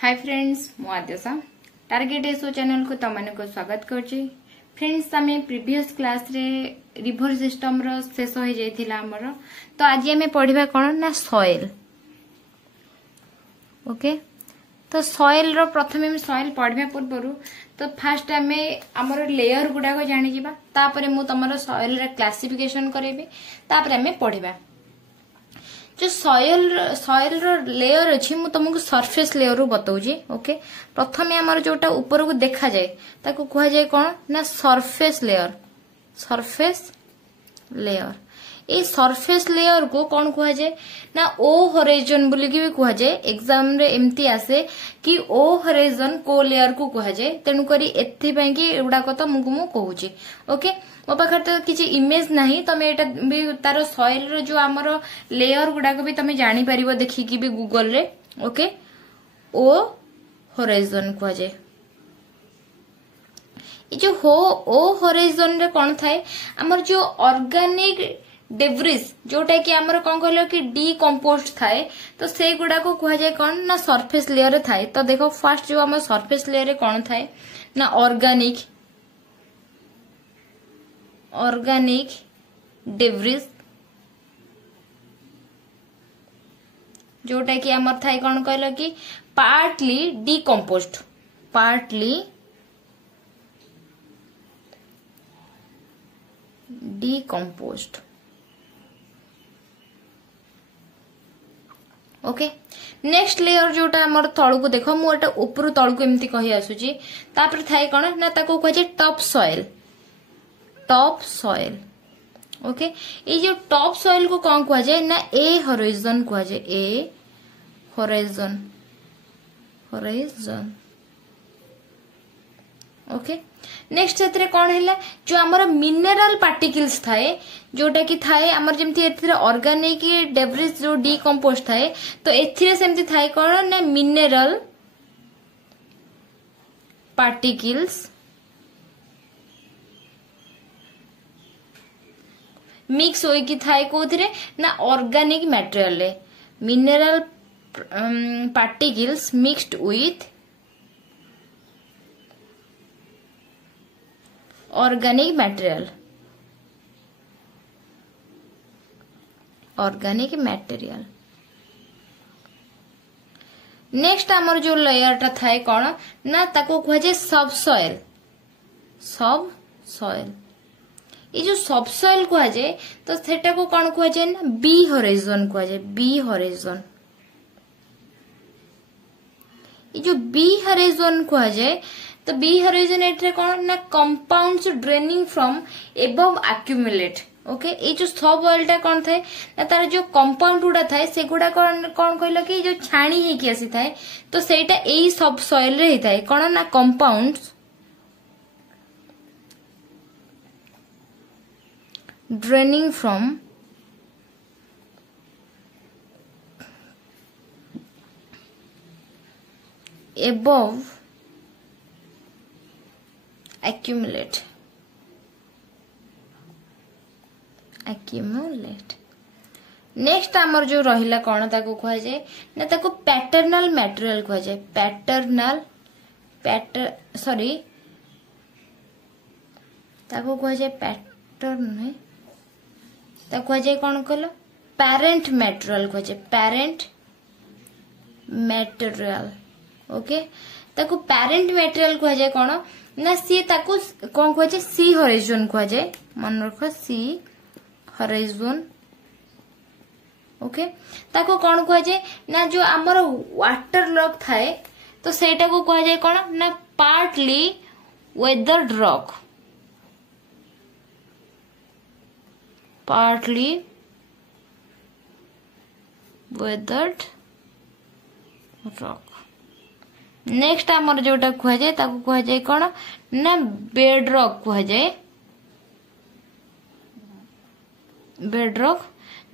Hi friends मु आद्यसा target SO channel को तम को स्वागत करछि। फ्रेंड्स आम प्रीवियस क्लास रे रिवर सिस्टम रो शेष हो जाइथिला हमर। तो आज आम पढ़िबा कोन ना सॉइल। ओके तो सॉइल रो प्रथमे हम सॉइल पढ़िबा पूर्व तो फास्ट आम हमर लेयर गुडा को जानि जिबा तापरे मु तमरो सॉइल रे क्लासिफिकेशन करेबे तापरे आम पढ़िबा। जो सॉइल रो लेयर अछि मु तुमको सरफेस लेयर रो बताउजी। ओके प्रथमे हमर जोटा ऊपर को देखा जाए ताको कहा जाए कोन ना surface layer. Surface layer a surface layer को कौन कहा जाए ना ओ होराइजन बोली की भी कहा जाए। एग्जाम रे एमती आसे कि ओ होराइजन को लेयर को कहा जाए तेनु करी एथि पई कि एडा को तो मु कहूची। ओके मो पाखर तो किसी इमेज नहीं तमे एटा भी तार सॉइल रो जो हमर लेयर गुडा को भी तमे जानि परिबो देखि कि भी गूगल रे। ओके ओ होराइजन कहा जाए। ये जो ओ होराइजन रे कौन थाए हमर जो ऑर्गेनिक डेब्रिस जोटा कि हमर कौन कहलो कि डीकंपोज्ड थाए तो से गुडा को कहा जाए कौन ना सरफेस लेयर रे थाए। तो देखो फर्स्ट जो हमर सरफेस लेयर रे कौन थाए ना ऑर्गेनिक डेब्रिस जोटा कि हमर थाए कौन कहलो कि partly decomposed. Okay next layer जोटा हमर तळु को देखो मु एटा ऊपर तळु को एम्ति कहि आसुची तापर थाए कोन ना ताको कह जे टॉप सॉइल। ओके ये जो टॉप सॉइल को कौन कह जाए ना ए होराइजन कह जाए। ए होराइजन ओके नेक्स्ट एतरे कौन हैला जो हमर मिनरल पार्टिकल्स थाए जोटा कि थाए हमर जेमति एथिरे ऑर्गेनिक डेब्रिस जो डीकंपोज थाए तो एथिरे सेमति थाए कोन ना मिनरल पार्टिकल्स मिक्स होई कि थाए कोथिरे ना ऑर्गेनिक मटेरियल ले mineral particles mixed with organic material next हमर जो लेयर टा थाए कोन ना ताको कह जे सबसॉइल। ये जो सबसॉइल कह जाए तो सेटा को कौन कह जाए ना बी होराइजन कह जाए। ये जो बी होराइजन कह जाए तो बी होराइजन एठरे कौन ना compounds draining from above accumulate. Okay ये जो सब ऑयल टा कौन थाए ना तार जो कंपाउंड गुडा थाए से गुडा कौन कहलो कि जो छाणी हे कि आसी थाए तो सेटा एई सब सॉइल रे थाए कौन ना compounds draining from above accumulate। Next हमर जो रहिला कोन ताको कह जाए ना ताको पैटर्नल मटेरियल कह जाए। ताको कह जाए पैटर्न नहीं ताको कह जाए कौन कहलो पेरेंट मटेरियल कह जाए। ओके ताको पेरेंट मटेरियल कह जाए कौन ना सी ताको कौन कह जाए सी होराइजन कह जाए। मन रख सी होराइजन। ओके ताको कौन कह जाए ना जो हमर वाटर लॉक थाए तो सेटा को कह जाए कौन ना पार्टली वेदर्ड रॉक। नेक्स्ट हमर जोटा कह जाए ताको कह जाए कौन ना बेडरॉक कह जाए।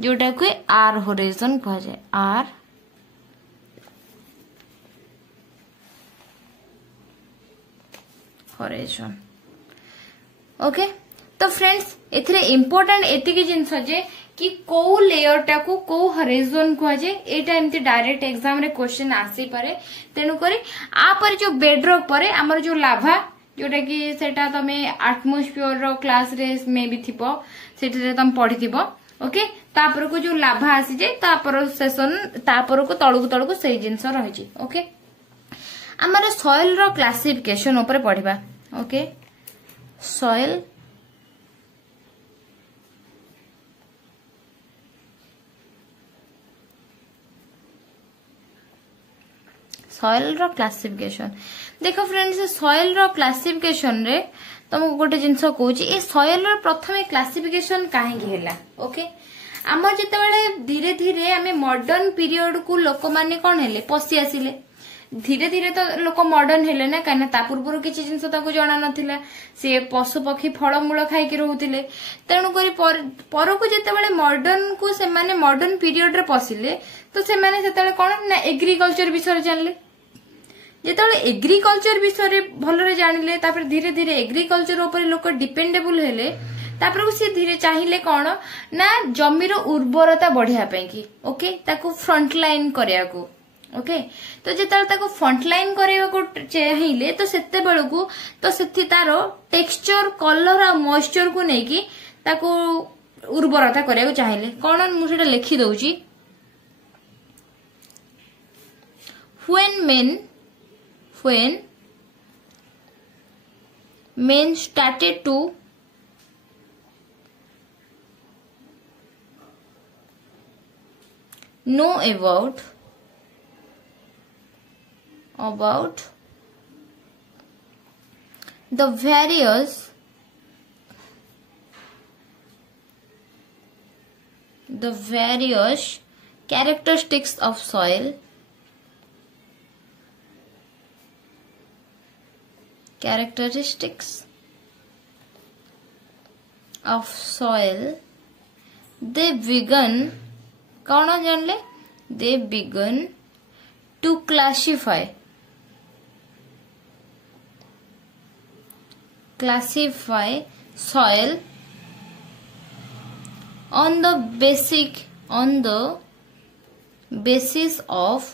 जोटा को आर होराइजन कह जाए। R horizon. ओके तो फ्रेंड्स एथिरे इम्पोर्टेंट एतिकी जिनस जे कि को लेयर टाकू को हॉरिजॉन कहुए एटा एमती डायरेक्ट एग्जाम रे क्वेश्चन आसी पारे तेणु करी आ पर जो बेडरॉक पर हमर जो लाभा जोटा कि सेटा तमे एटमॉस्फेयर रो क्लास रे में भी थिबो सेटा तुम पढ़िथिबो ओके तापर को जो लाभा आसी जे तापर सेशन तापर को तळकु सही जिंस रही ओके हमर सॉइल रो क्लासिफिकेशन ऊपर पढ़िबा ओके सॉइल सॉइल रो क्लासिफिकेशन देखो फ्रेंड्स सॉइल रो क्लासिफिकेशन रे तुमको गोटे जिनस कहूँ ये सॉइल रो प्रथम क्लासिफिकेशन कहीं है ओके आम जिते धीरे धीरे आम मॉडर्न पीरियड को लोक माने कौन हेले पशि आसिले धीरे धीरे तो लोक मॉडर्न हेले ना कहीं ता पूर्व किसी जिनस जना नाथिला सी पशु पक्षी फलमूल खाइकी रोहुतिले तेणुकरी पर को जिते मॉडर्न को से माने मॉडर्न पीरियड रे पशिले तो से माने सेतेबेले कौन ना एग्रीकल्चर विषय जानले जेतेबेले एग्रीकल्चर विषय भलरे जानिले तापर धीरे धीरे एग्रीकल्चर ऊपर लोक डिपेंडेबल हेले तापर को सी धीरे चाहिए कौन ना जमीर उर्वरता बढ़िया की ओके ताको फ्रंटलाइन करिया को ओके तो जेतेबेले ताको फ्रंटलाइन करिया को चाहिए तो सेते बेलकू तो सेति तारो टेक्सचर कलर आ मॉइस्चर को नेकी ताको उर्वरता करिया को चाहिए कौन मु सेटा लिखि दउची when men started to know about the various characteristics of soil they began कौन जानले they began to classify soil on the basis of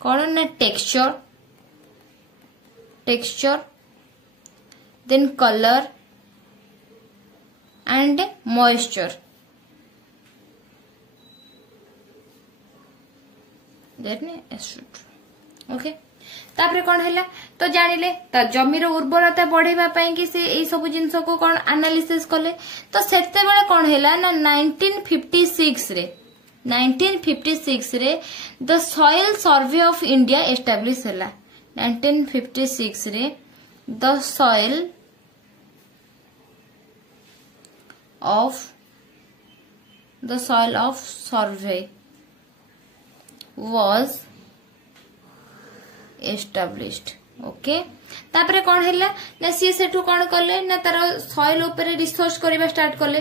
कौन ना texture then color and moisture okay तापरे कौन हैला तो जानिले त जमीर उर्वरता बढ़ेबा पई कि से एई सब जिंस को कौन एनालिसिस कले तो सेते बेले कौन हैला ना 1956 रे the soil survey of India establish हैला 1956 रे the soil of survey was established okay तापरे कौन हैला ना सी सेठू कौन कले ना तार सॉइल ऊपर रिसर्च करबा स्टार्ट कले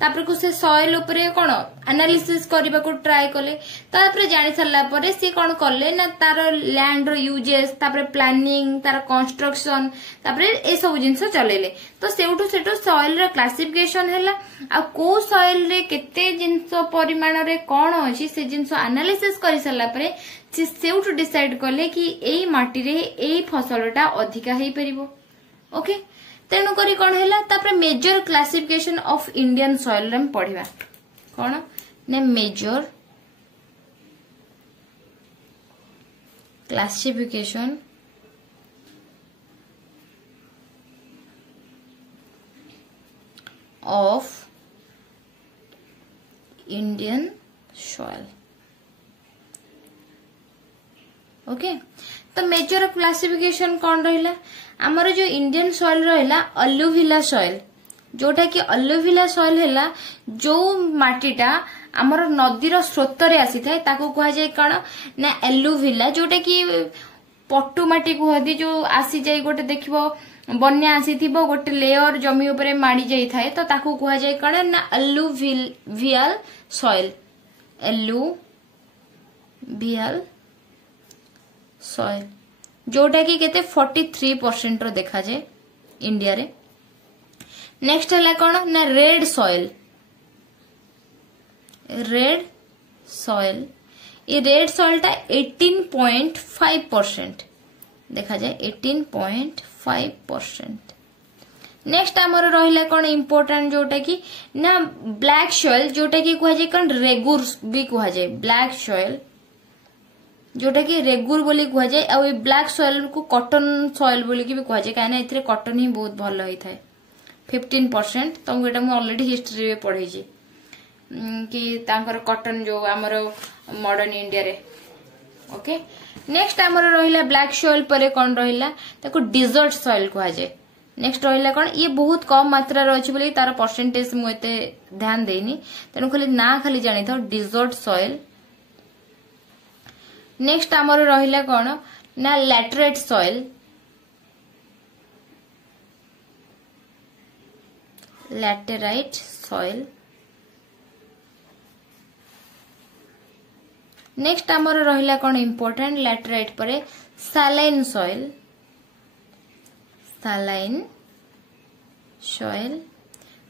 तापर को से सॉइल ऊपर कौन एनालिसिस करबा को ट्राई कले तापर जानि सरला परे सी कौन कले ना तार लैंड रो यूजेस तापर प्लानिंग तार कंस्ट्रक्शन तापर ए सब जिंस चलेले तो सेठू सॉइल रो क्लासिफिकेशन हैला आ को सॉइल रे केते जिंस परिमाण रे कौन अछि से जिंस एनालिसिस करि सरला परे सेठू डिसाइड कले कि एई माटी रे एई फसलटा अधिका हेई परिबो ओके तेणु करी कौन हैला तापर major classification of Indian soil रे पढ़िबा कौन ने major classification of Indian soil okay तो मेजर क्लासिफिकेशन कौन रहिला हमर जो इंडियन सॉइल रहिला अलुविला सॉइल जोटा कि अलुविला सॉइल हैला जो माटीटा हमर नदीर स्रोत रे आसी थाए ताको कहा जाय कण ना एलुविला जोटा कि पट्टू माटी कहदी जो आसी जाय गोटे देखिबो बन्या आसी थिबो गोटे लेयर जमी ऊपर माडी जाय थाए तो ताको कहा जाय कण ना अलुवियल सॉइल अलुवियल सॉइल जोटा कि केते 43% रो देखा जाए इंडिया रे नेक्स्ट हला कोन ना रेड सॉइल रेड सॉइल, ये रेड सॉइलटा 18.5% देखा जाए 18.5%। नेक्स्ट आमर रहिला कौन इम्पोर्टेंट जोटा कि ना ब्लैक सॉइल जोटा कि कह जाए कौन रेगुर भी कह जाए, ब्लैक सॉइल जोटा कि रेगुर बोली कह जाए, आ ब्लैक सॉइल को कॉटन सॉइल बोली भी कह जाए, कहीं ए कॉटन ही बहुत भल होता है 15%। तुमको ये मुझे ऑलरेडी हिस्ट्री में पढ़े कि तांकर कॉटन जो आमर मॉडर्न इंडिया रे। ओके नेक्स्ट आमर रहिला ब्लैक सॉइल पर कौन रहिला ताको डिजर्ट सॉइल कह जाए। नेक्स्ट रहिला कौन ये बहुत कम मात्रा अच्छी बोली तार परसेंटेज मुझे ध्यान देनी, तेणु खाली ना खाली जानी था डिजर्ट सॉइल। नेक्स्ट आमर रहिला कौन ना laterite soil, laterite soil. Next आमर रहिला कौन इम्पोर्टेंट लैटेराइट पर saline soil, saline soil.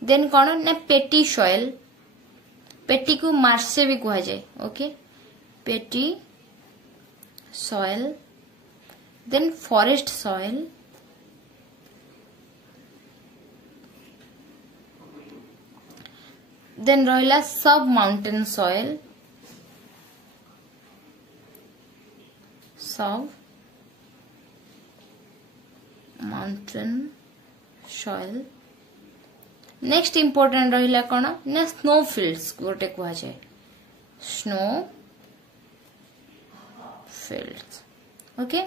Then कौन ना पेटी सॉइल, पेटी को मार्से भी कह जाए। Okay peaty soil. Then forest soil, then रहिला सब माउंटेन सॉइल, सब माउंटेन सॉइल। नेक्स्ट इम्पोर्टेंट रहिला कौन ना स्नो फील्ड्स गोटे कह जाए, स्नो फील्ड्स। ओके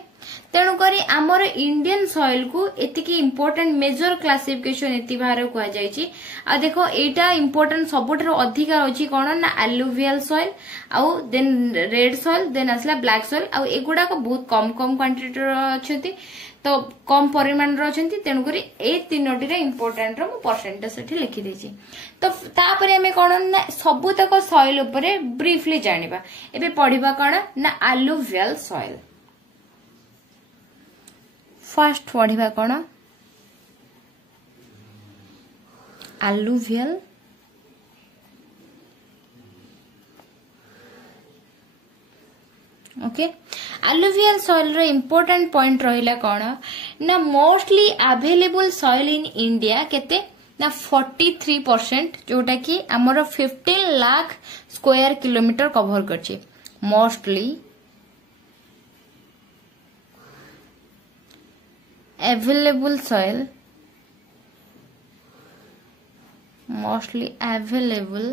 तेणुक आमर इंडियन सॉइल को एतिकी इम्पोर्टेंट मेजर क्लासिफिकेशन एति बाहर कह जायछि। आ देखो एटा इम्पोर्टेंट सबुठार अधिका अछि कोन ना एलुवियल सॉइल आउ देन रेड सॉइल देन आसला ब्लैक सॉइल आउ एगुडा को बहुत कम कम क्वांटिटी अछंती तो कम परिमाण अछंती, तेणुक ए तीनोटी रे इम्पोर्टेंट रो परसेंटेज सेठी लिखि देछि। तो तापरे हमें कोन ना सबुतक सॉइल ऊपर ब्रीफली जानिबा। एबे पढिबा कोन ना एलुवियल सॉइल। फर्स्ट पढ़ा कौन एलुवियल। ओके एलुवियल सॉइल रे इम्पोर्टेंट पॉइंट रहिला कौन ना mostly available soil in India केते ना 43% जोटा कि हमर 15 लाख स्क्वायर किलोमीटर कवर करछि। Mostly available soil, mostly available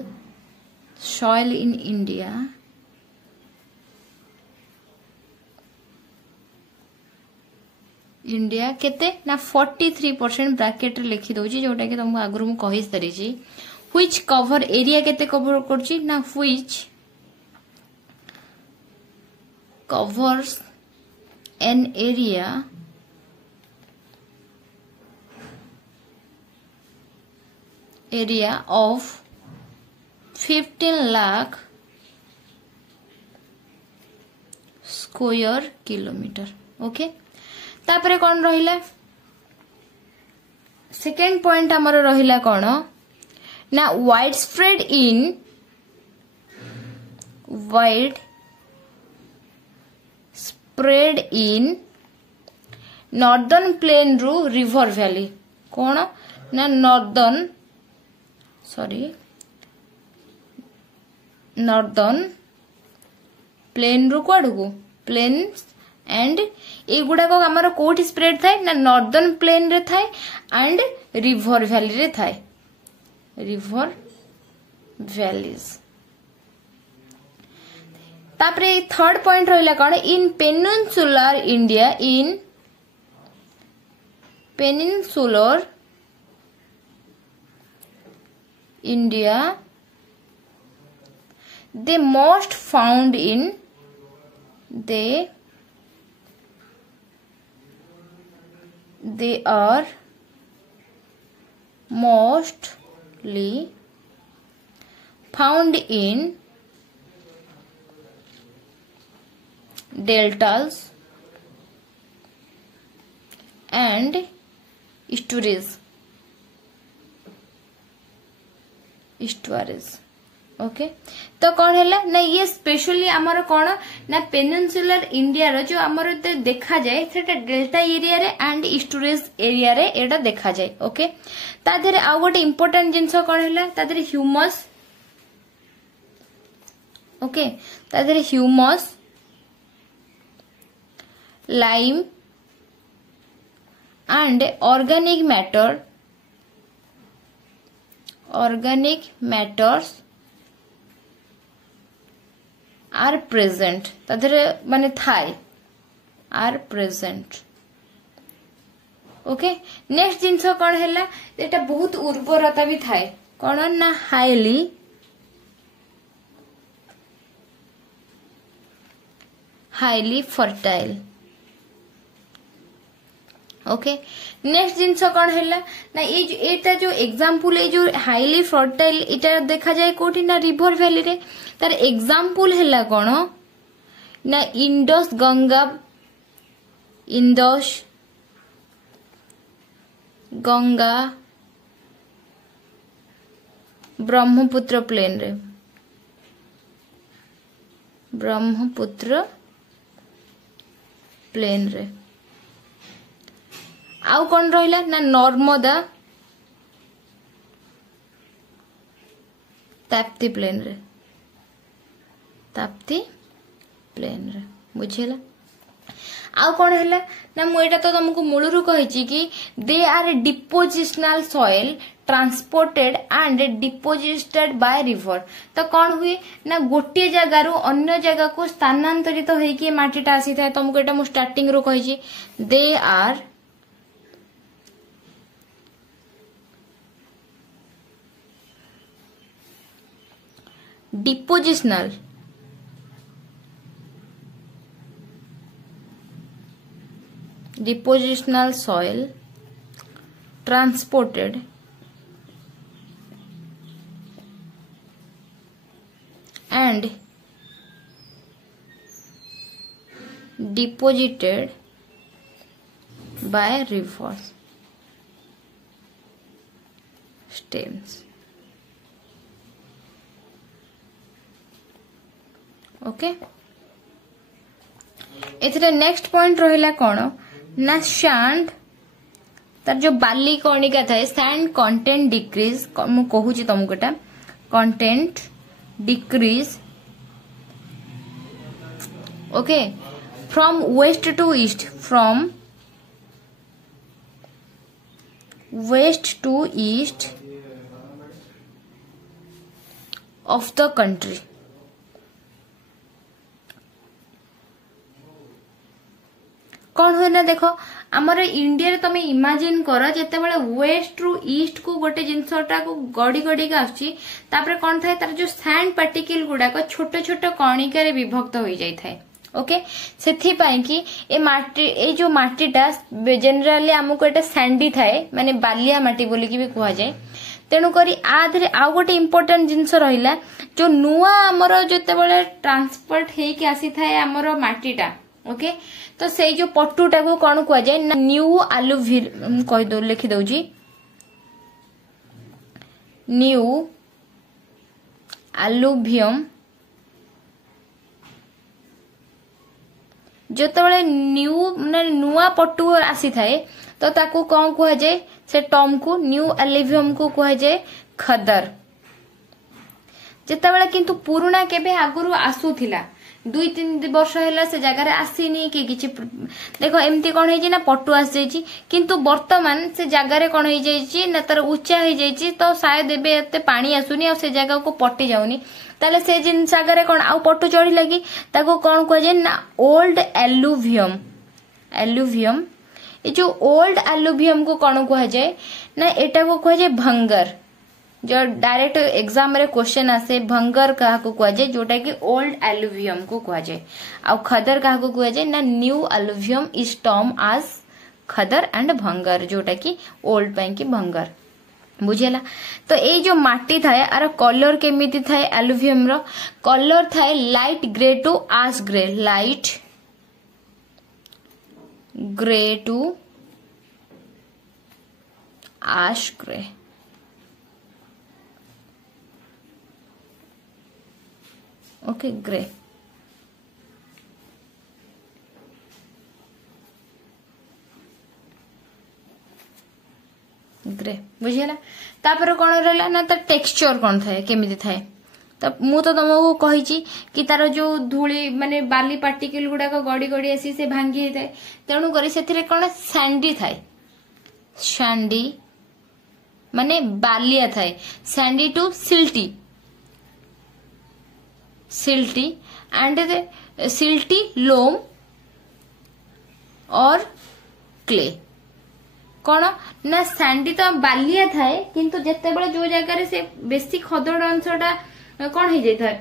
soil in India India केते ना 43% ब्रैकेट लिखि दउची जोटा कि तुमको आगु मु कहि सरी छी। व्हिच कवर एरिया केते कवर करची ना which covers an area of 15 lakh square kilometre. Okay तापरे कौन रहिला सेकेंड पॉइंट हमर रहिला कौन ना wide spread in northern plain रु रिवर वैली कौन ना नॉर्दर्न प्लेन रु क्वाड को प्लेन एंड एगुड़ाक आमर कोठी स्प्रेड थाए ना नॉर्दर्न प्लेन रे थाए एंड रिवर वैली रे थाए, रिवर वैलीज। तापरे थर्ड पॉइंट रहिला कौन in peninsular India, in peninsular India they most found in they are mostly found in deltas and estuaries। Okay तो कौन है ना ये स्पेशली आमर कौन ना पेनिनसुलर इंडिया रो जो आमर देखा जाए सेटा डेल्टा एरिया रे एंड इस्टुरेज एरिया रे एटा देखा जाए ओके ता देरे आ गोटे इंपोर्टेंट जिंस कौन है ता देरे ह्यूमस ओके ता देरे humus lime and organic matters are present तदरे माने थाए आर प्रेजेंट ओके नेक्स्ट जिंस कौन है एटा बहुत उर्वरता भी थाए कौन ना हाईली फर्टाइल ओके नेक्स्ट जिंस कौन है ना ये जो एग्जांपल ये जो हाईली फर्टाइल इटा देखा जाए कोठी ना रिवर वैली रे तार एग्जांपल है कौन ना इंडस गंगा ब्रह्मपुत्र प्लेन रे आउ कौन रहिला ना नर्मदा ताप्ती प्लेन रे बुझेला आउ कौन है ना मुझे तो तुमको मूलरू कही कि they are depositional soil transported and deposited by river तो कौन हुए ना गोटे जगार अन्य जगह को स्थानांतरित होइकी माटीटा आसी था तुमको एटा मु स्टार्टिंग रो कही they are depositional soil transported and deposited by rivers stems okay एथरे नेक्स्ट पॉइंट रहिला कौन ना सैंड तार जो बाली कणिका थाए सैंड कंटेंट डिक्रीज मु कहूची तुमको एटा content decrease okay from west to east of the country कौन हुए ना देखो आमर इंडिया तुम इमेजिन कर जिते वेस्ट रु ईस्ट को गोटे जिनसटा को गड़ी गड़ी का आसपर कौन थाए तार जो सैंड पार्टिकल गुड़ाक छोट छोट कणिकार विभक्त हो जाए ओके से कि ए जो माटीटा जेनेराली आमको एटा सैंडी थाए माने बालिया माटी बोलिकी भी कह जाए तेणुक आधे आउ गोटे इम्पोर्टाट जिनस रहा जो नुआ आमर जिते ट्रांसपोर्ट होके आसी थाए आमर माटीटा ओके तो से जो पटुटा को कौन कह जाए ना न्यू आलुवियम कह दो लिखि दउजी न्यू आलुवियम जोतबेले न्यू नुआ पटु आसी थाए तो ताकू कौन कह जाए से टर्म को न्यू आलुवियम को कह जाए खदर जितेबाला किंतु पुराना केबे आगुरु आसुथिला 2-3 वर्ष है से जगार आसीनी कि किछि देखो एमती कौन है ना पटु आसी जाइछि किंतु वर्तमान से जगार कौन हो जाइछि ना तार उच्चा हो जाइछि तो शायद एबे एते पानी आसुनी और से जगह को पट्टी जाउनी ताले से जिन जगार कौन आउ पटु चढ़ी लगी ताको कौन कह जाए ना ओल्ड एलुवियम ये जो ओल्ड एलुवियम को कौन कह जाए ना एटा को कह जाए भंगर जो डायरेक्ट एग्जाम रे क्वेश्चन आसे भंगर कहा को कह जाए जोटा कि ओल्ड एलुवियम को कह जाए आ खदर कहा को कह जाए ना न्यू एलुवियम इज टर्म आज खदर एंड भंगर जोटा कि ओल्ड पाई कि भंगर बुझेला तो ये जो माटी थाए आर कलर केमिति थाए एलुवियम रो कलर थाए लाइट ग्रे टू आश ग्रे लाइट ग्रे टू आश ग्रे ओके ग्रे ग्रे बुझीगला तापर कौन रहा ना तार टेक्सचर कौन थाए केमिति थाए तो मु तो तुमको कही कि तार जो धूली माने बाली पार्टिकल गुड़ाक गड़ी गड़ी आसी से भांगी होता है तेणु करी से कौन सैंडी थाए सैंडी माने बालिया थाए sandy to silty silty and silty loam और क्ले कौन ना सैंडी तो बालिया थाए किंतु जेते बळे जो जगह से बेसी खदड़ अंशटा कौन हो जाए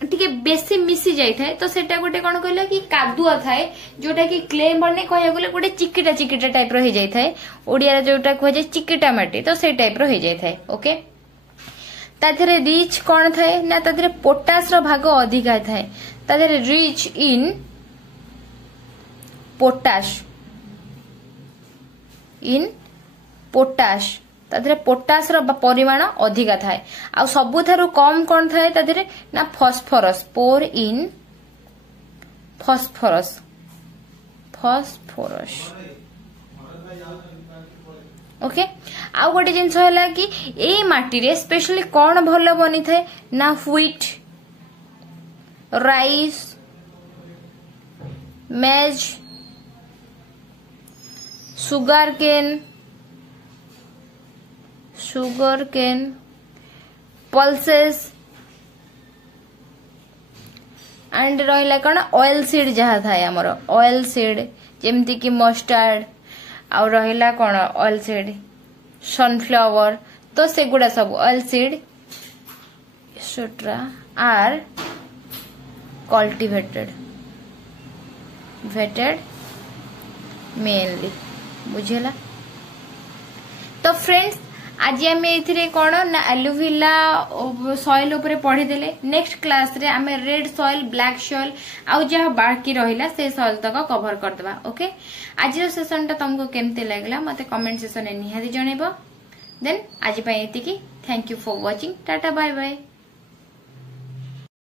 टिके बेसी मिसी जाए तो सेटा गोटे कौन कहला कि कादुआ थाए जोटा कि क्ले बने कह गले गोटे चिकिटा चिकिटा टाइप रो हो जाए ओडिया जोटा कह जाए चिकिटा माटी तो से टाइप रो हो जाए ओके ताधरे रिच कौन थाए ना ताधरे पोटास रो भाग अधिका थाए ताधरे rich in potash in potash ताधरे पोटास रो परिमाण अधिका थाए आ सबुठारु कम कौन थाए ताधरे ना फॉस्फोरस पोर इन फॉस्फोरस फॉस्फोरस ओके आ गोटे जिनस है कि ए माटी रे स्पेशली कौन भल बनी थाए ना wheat rice maize sugarcane pulses and रहा कौन ऑयल सीड जहाँ थाए आमर ऑयल सीड जेमती कि मस्टार्ड आउ रहा कौन ऑयल सीड सनफ्लावर तो सेगुड़ा सब oil seed etcetera are cultivated mainly बुझेला तो फ्रेंड्स आज आम ए कौन ना एलोवेरा सॉइल उपरे पढ़ी देले नेक्स्ट क्लास रे आम रेड सॉइल ब्लैक सॉइल आउ जहाँ बाकी रहिला से सॉइल तक कवर करदबा ओके आज सेशन टा तुमको केमते लागला मते कमेंट सेक्शन में निहाती जणेबो देन आज पई एतिकी thank you for watching tata bye bye.